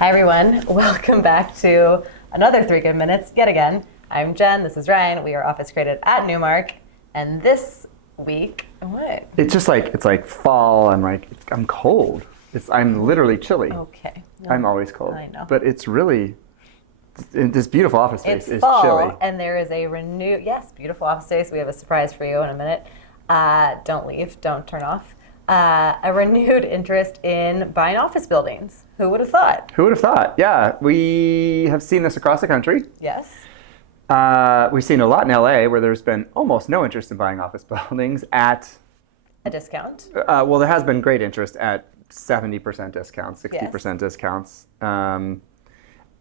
Hi everyone, welcome back to another 3 Good Minutes yet again. I'm Jen, this is Ryan, we are office created at Newmark, and this week, what? It's just like, it's like fall and I'm cold. I'm literally chilly. Okay. No, I'm always cold. I know. But it's really, this beautiful office space is fall, chilly. And there is a renewed, yes, beautiful office space. We have a surprise for you in a minute. Don't leave, don't turn off. A renewed interest in buying office buildings. Who would have thought? Who would have thought? Yeah, we have seen this across the country. Yes. We've seen a lot in LA where there's been almost no interest in buying office buildings at a discount. Well, there has been great interest at 70% discounts, 60% discounts.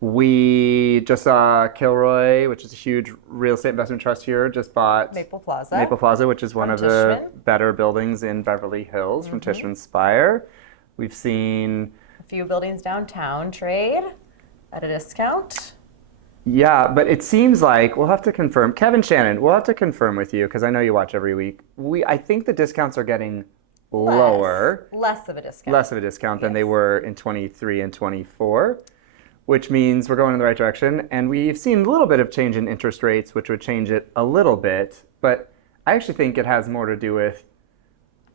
We just saw Kilroy, which is a huge real estate investment trust here, just bought Maple Plaza, which is one of Tishman. the better buildings in Beverly Hills from Tishman Spire. We've seen a few buildings downtown trade at a discount. Yeah, but it seems like we'll have to confirm. Kevin Shannon, we'll have to confirm with you because I know you watch every week. I think the discounts are getting lower. Less of a discount. Less of a discount than they were in 23 and 24, which means we're going in the right direction. And we've seen a little bit of change in interest rates, which would change it a little bit. But I actually think it has more to do with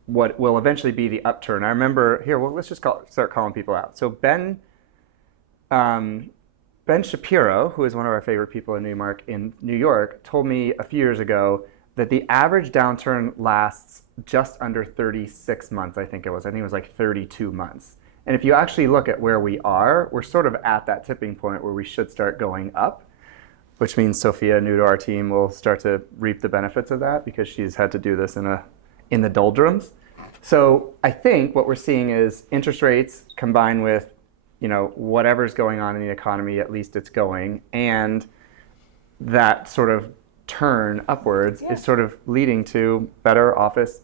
what will eventually be the upturn. I remember here. Well, let's just start calling people out. So Ben Shapiro, who is one of our favorite people in Newmark in New York, told me a few years ago that the average downturn lasts just under 36 months, I think it was. I think it was like 32 months. And if you actually look at where we are, we're sort of at that tipping point where we should start going up, which means Sophia, new to our team, will start to reap the benefits of that because she's had to do this in the doldrums. So I think what we're seeing is interest rates combined with whatever's going on in the economy, at least it's going, and that sort of turn upwards is sort of leading to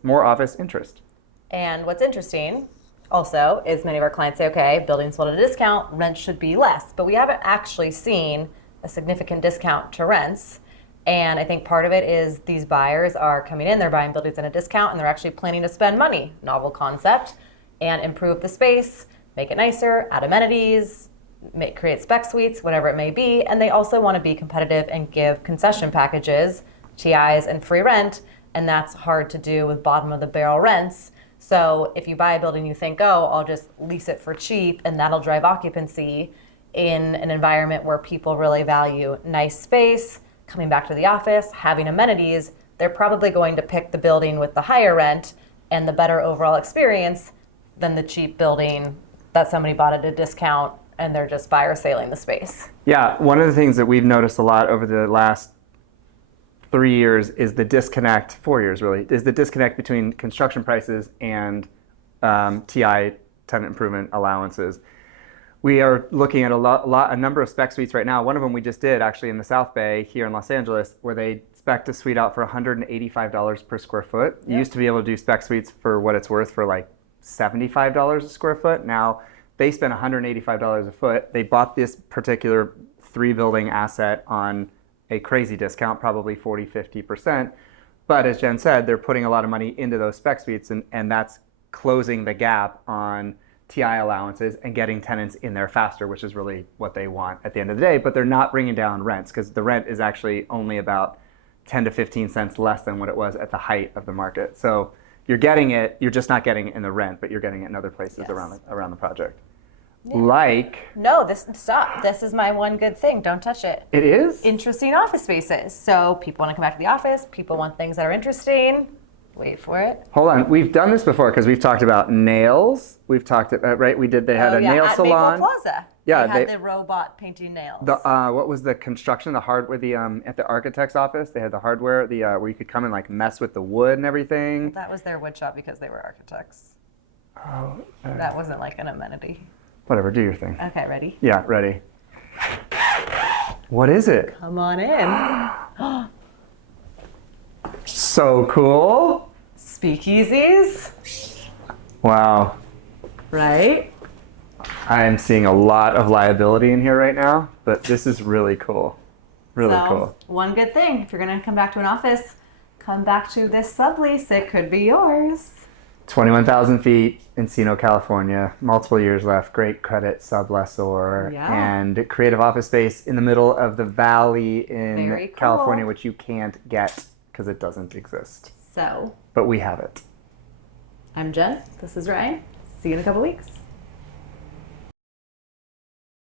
more office interest. And what's interesting also is many of our clients say, okay, buildings sold at a discount, rent should be less, but we haven't actually seen a significant discount to rents. And I think part of it is these buyers are coming in, they're buying buildings at a discount, and they're actually planning to spend money, novel concept, and improve the space, make it nicer, add amenities, create spec suites, whatever it may be. And they also want to be competitive and give concession packages, TIs, and free rent. And that's hard to do with bottom of the barrel rents. So if you buy a building, you think, oh, I'll just lease it for cheap and that'll drive occupancy in an environment where people really value nice space, coming back to the office, having amenities, they're probably going to pick the building with the higher rent and the better overall experience than the cheap building that somebody bought at a discount and they're just fire sailing the space. Yeah, one of the things that we've noticed a lot over the last 3 years is the disconnect, 4 years really, is the disconnect between construction prices and TI, tenant improvement allowances. We are looking at a number of spec suites right now. One of them we just did actually in the South Bay here in Los Angeles, where they spec'd a suite out for $185 per square foot. You used to be able to do spec suites for what it's worth for like $75 a square foot. Now they spent $185 a foot. They bought this particular 3-building asset on a crazy discount, probably 40-50%. But as Jen said, they're putting a lot of money into those spec suites, and that's closing the gap on TI allowances and getting tenants in there faster, which is really what they want at the end of the day. But they're not bringing down rents because the rent is actually only about 10 to 15 cents less than what it was at the height of the market. So you're getting it, you're just not getting it in the rent, but you're getting it in other places around the project. Yeah. No, stop. This is my one good thing. Don't touch it. It is? Interesting office spaces. So people want to come back to the office. People want things that are interesting. Wait for it. Hold on. We've done this before because we've talked about nails. We've talked about, right? They had a nail salon. At Maple Plaza. Yeah, they had the robot painting nails. What was the construction, the hardware, at the architect's office, they had the hardware, where you could come and like mess with the wood and everything. That was their wood shop because they were architects. Oh. That wasn't like an amenity. Whatever, do your thing. Okay, ready? Yeah, ready. What is it? Come on in. So cool. Speakeasies. Wow. Right? I am seeing a lot of liability in here right now, but this is really cool. Really cool. One good thing, if you're going to come back to an office, come back to this sublease. It could be yours. 21,000 feet, Encino, California, multiple years left, great credit sublessor, Yeah. and creative office space in the middle of the valley Very in cool. California, which you can't get because it doesn't exist. So, But we have it. I'm Jen. This is Ryan. See you in a couple weeks.